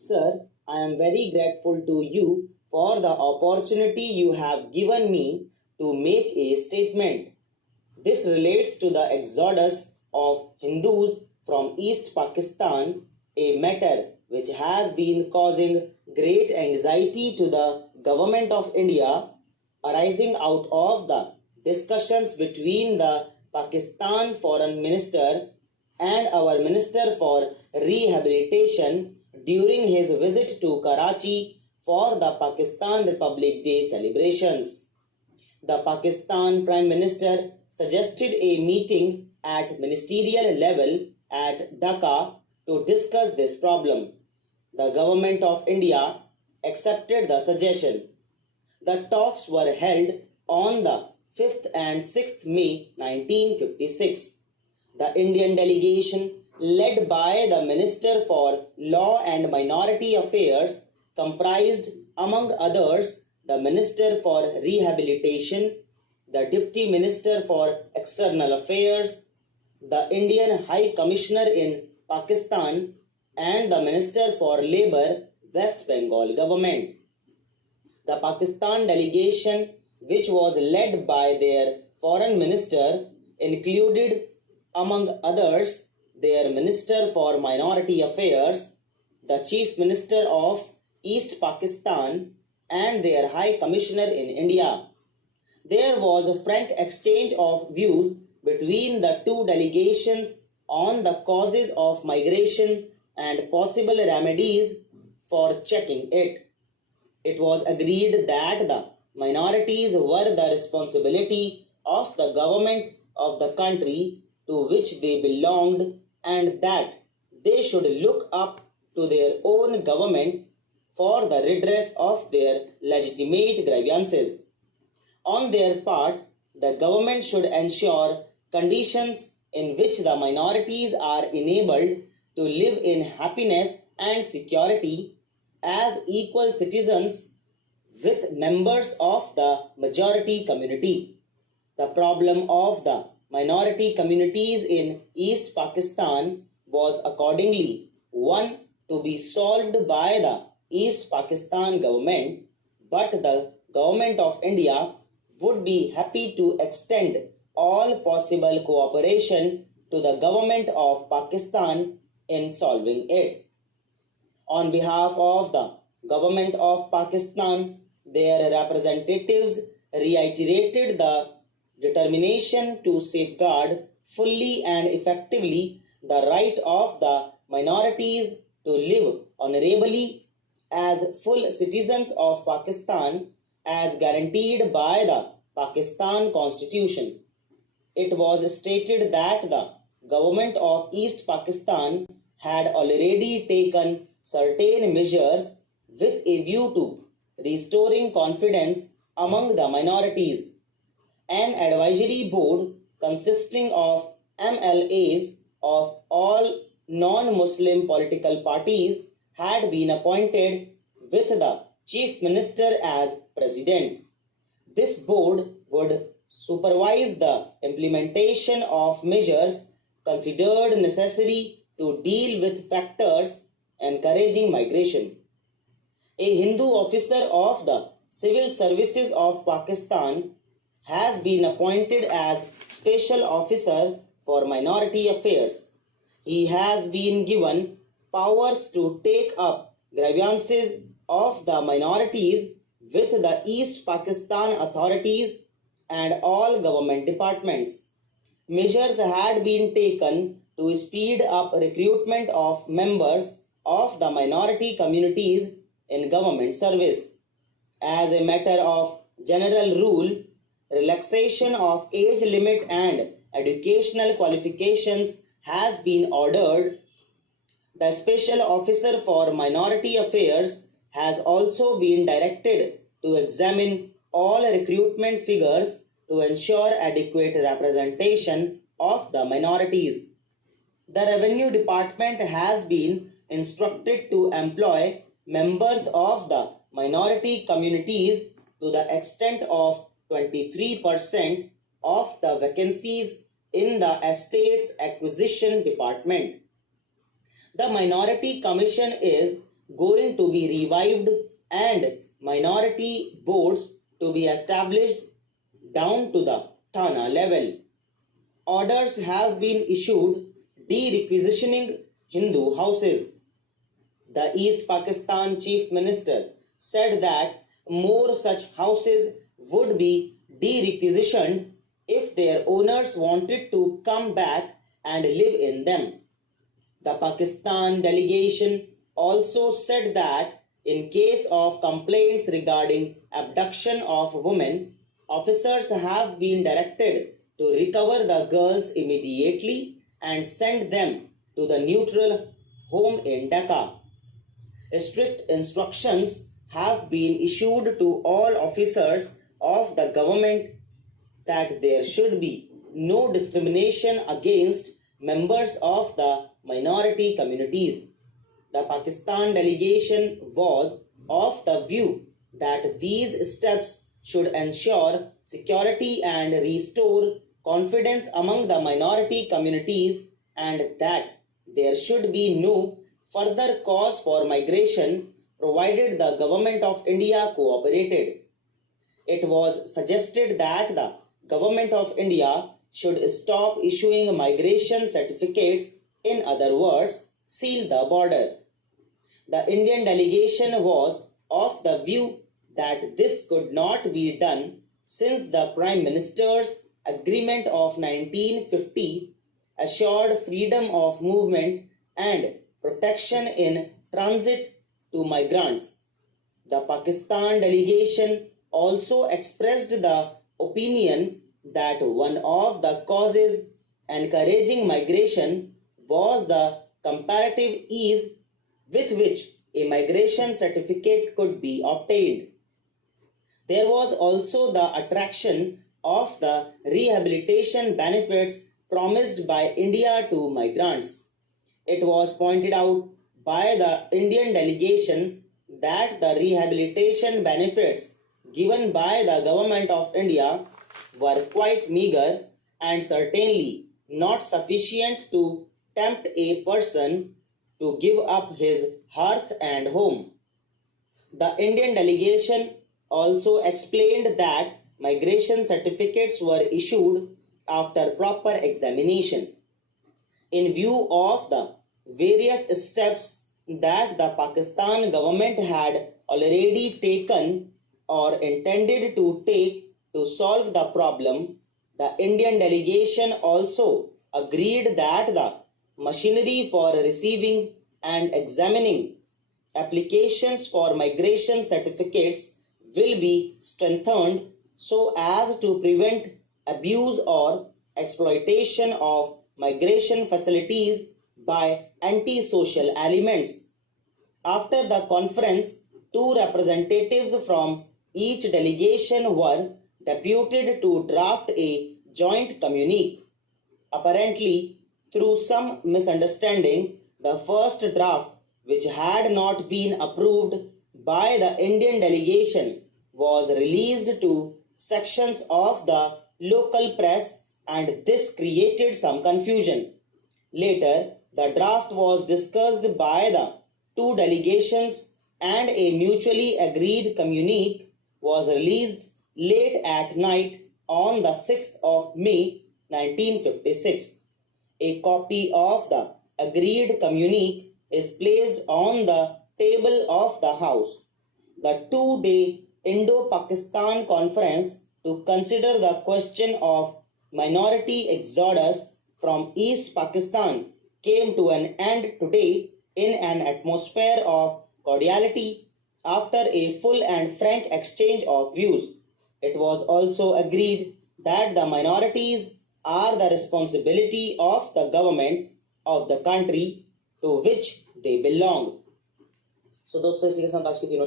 Sir, I am very grateful to you for the opportunity you have given me to make a statement. This relates to the exodus of Hindus from East Pakistan, a matter which has been causing great anxiety to the Government of India, arising out of the discussions between the Pakistan Foreign Minister and our Minister for Rehabilitation during his visit to Karachi for the Pakistan Republic Day celebrations. The Pakistan Prime Minister suggested a meeting at ministerial level at Dhaka to discuss this problem. The Government of India accepted the suggestion. The talks were held on the 5th and 6th May 1956. The Indian delegation, led by the Minister for Law and Minority Affairs, comprised, among others, the Minister for Rehabilitation, the Deputy Minister for External Affairs, the Indian High Commissioner in Pakistan, and the Minister for Labour, West Bengal Government. The Pakistan delegation, which was led by their foreign minister, included, among others, their Minister for Minority Affairs, the Chief Minister of East Pakistan, and their High Commissioner in India. There was a frank exchange of views between the two delegations on the causes of migration and possible remedies for checking it. It was agreed that the minorities were the responsibility of the government of the country to which they belonged, and that they should look up to their own government for the redress of their legitimate grievances. On their part, the government should ensure conditions in which the minorities are enabled to live in happiness and security as equal citizens with members of the majority community. The problem of the minority communities in East Pakistan was accordingly one to be solved by the East Pakistan government, but the Government of India would be happy to extend all possible cooperation to the Government of Pakistan in solving it. On behalf of the Government of Pakistan, their representatives reiterated the determination to safeguard fully and effectively the right of the minorities to live honorably as full citizens of Pakistan as guaranteed by the Pakistan Constitution. It was stated that the Government of East Pakistan had already taken certain measures with a view to restoring confidence among the minorities. An advisory board consisting of MLAs of all non-Muslim political parties had been appointed with the Chief Minister as President. This board would supervise the implementation of measures considered necessary to deal with factors encouraging migration. A Hindu officer of the Civil Services of Pakistan has been appointed as Special Officer for Minority Affairs. He has been given powers to take up grievances of the minorities with the East Pakistan authorities and all government departments. Measures had been taken to speed up recruitment of members of the minority communities in government service. As a matter of general rule, relaxation of age limit and educational qualifications has been ordered. The Special Officer for Minority Affairs has also been directed to examine all recruitment figures to ensure adequate representation of the minorities. The Revenue Department has been instructed to employ members of the minority communities to the extent of 23% of the vacancies in the Estates Acquisition Department. The Minority Commission is going to be revived and minority boards to be established down to the Thana level. Orders have been issued de-requisitioning Hindu houses. The East Pakistan Chief Minister said that more such houses would be de-requisitioned if their owners wanted to come back and live in them. The Pakistan delegation also said that in case of complaints regarding abduction of women, officers have been directed to recover the girls immediately and send them to the neutral home in Dhaka. Strict instructions have been issued to all officers of the government that there should be no discrimination against members of the minority communities. The Pakistan delegation was of the view that these steps should ensure security and restore confidence among the minority communities, and that there should be no further cause for migration provided the Government of India cooperated. It was suggested that the Government of India should stop issuing migration certificates, in other words, seal the border. The Indian delegation was of the view that this could not be done since the Prime Minister's Agreement of 1950 assured freedom of movement and protection in transit to migrants. The Pakistan delegation also expressed the opinion that one of the causes encouraging migration was the comparative ease with which a migration certificate could be obtained. There was also the attraction of the rehabilitation benefits promised by India to migrants. It was pointed out by the Indian delegation that the rehabilitation benefits given by the Government of India were quite meager and certainly not sufficient to tempt a person to give up his hearth and home. The Indian delegation also explained that migration certificates were issued after proper examination. In view of the various steps that the Pakistan government had already taken or intended to take to solve the problem, the Indian delegation also agreed that the machinery for receiving and examining applications for migration certificates will be strengthened so as to prevent abuse or exploitation of migration facilities by antisocial elements. After the conference, two representatives from each delegation were deputed to draft a joint communique. Apparently, through some misunderstanding, the first draft, which had not been approved by the Indian delegation, was released to sections of the local press, and this created some confusion. Later, the draft was discussed by the two delegations and a mutually agreed communique was released late at night on the 6th of May 1956. A copy of the agreed communique is placed on the table of the House. The two-day Indo-Pakistan Conference to consider the question of minority exodus from East Pakistan came to an end today in an atmosphere of cordiality after a full and frank exchange of views. It was also agreed that the minorities are the responsibility of the government of the country to which they belong. So दोस्तों इसी के साथ आज की तीनों